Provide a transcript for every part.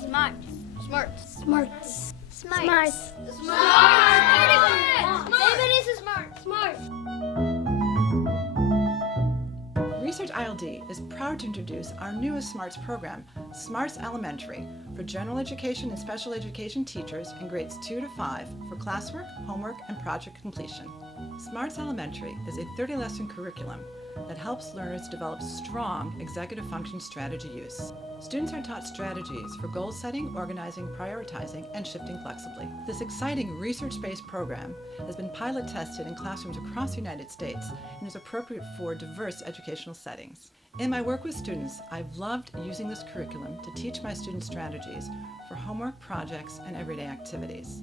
SMARTS. SMARTS. SMARTS. SMARTS. David is a SMART. SMARTS. Research ILD is proud to introduce our newest SMARTS program, SMARTS Elementary, for general education and special education teachers in grades 2 to 5 for classwork, homework, and project completion. SMARTS Elementary is a 30-lesson curriculum that helps learners develop strong executive function strategy use. Students are taught strategies for goal setting, organizing, prioritizing, and shifting flexibly. This exciting research-based program has been pilot tested in classrooms across the United States and is appropriate for diverse educational settings. In my work with students, I've loved using this curriculum to teach my students strategies for homework, projects, and everyday activities.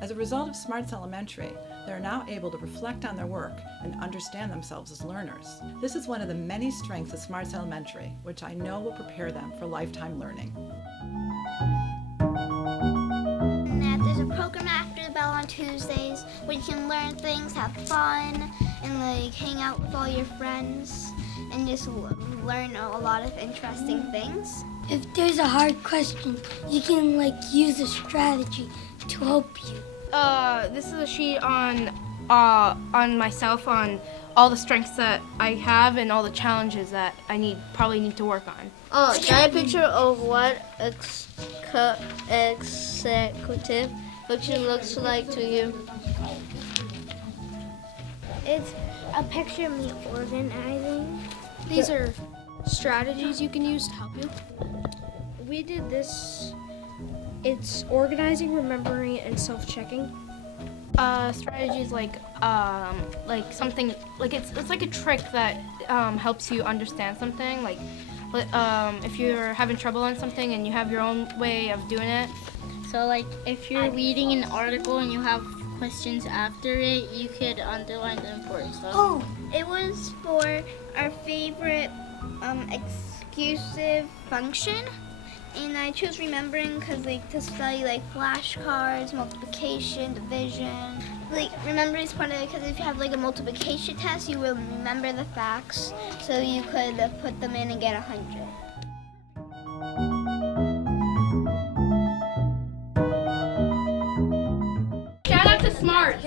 As a result of SMARTS Elementary, they are now able to reflect on their work and understand themselves as learners. This is one of the many strengths of SMARTS Elementary, which I know will prepare them for lifetime learning. And there's a program after the bell on Tuesdays where you can learn things, have fun, and hang out with all your friends and just learn a lot of interesting things. If there's a hard question, you can use a strategy to help you. This is a sheet on myself, on all the strengths that I have and all the challenges that I probably need to work on. Draw a picture of what executive function looks like to you. It's a picture of me organizing. These are strategies you can use to help you. We did this. It's organizing, remembering, and self-checking. Strategies like something it's like a trick that helps you understand something. If you're having trouble on something and you have your own way of doing it. So if you're reading an article and you have questions after it, you could underline the important stuff. Oh, it was for our favorite exclusive function. And I chose remembering because to study flashcards, multiplication, division. Remembering is part of it because if you have a multiplication test, you will remember the facts, so you could put them in and get 100. Shout out to SMARTS.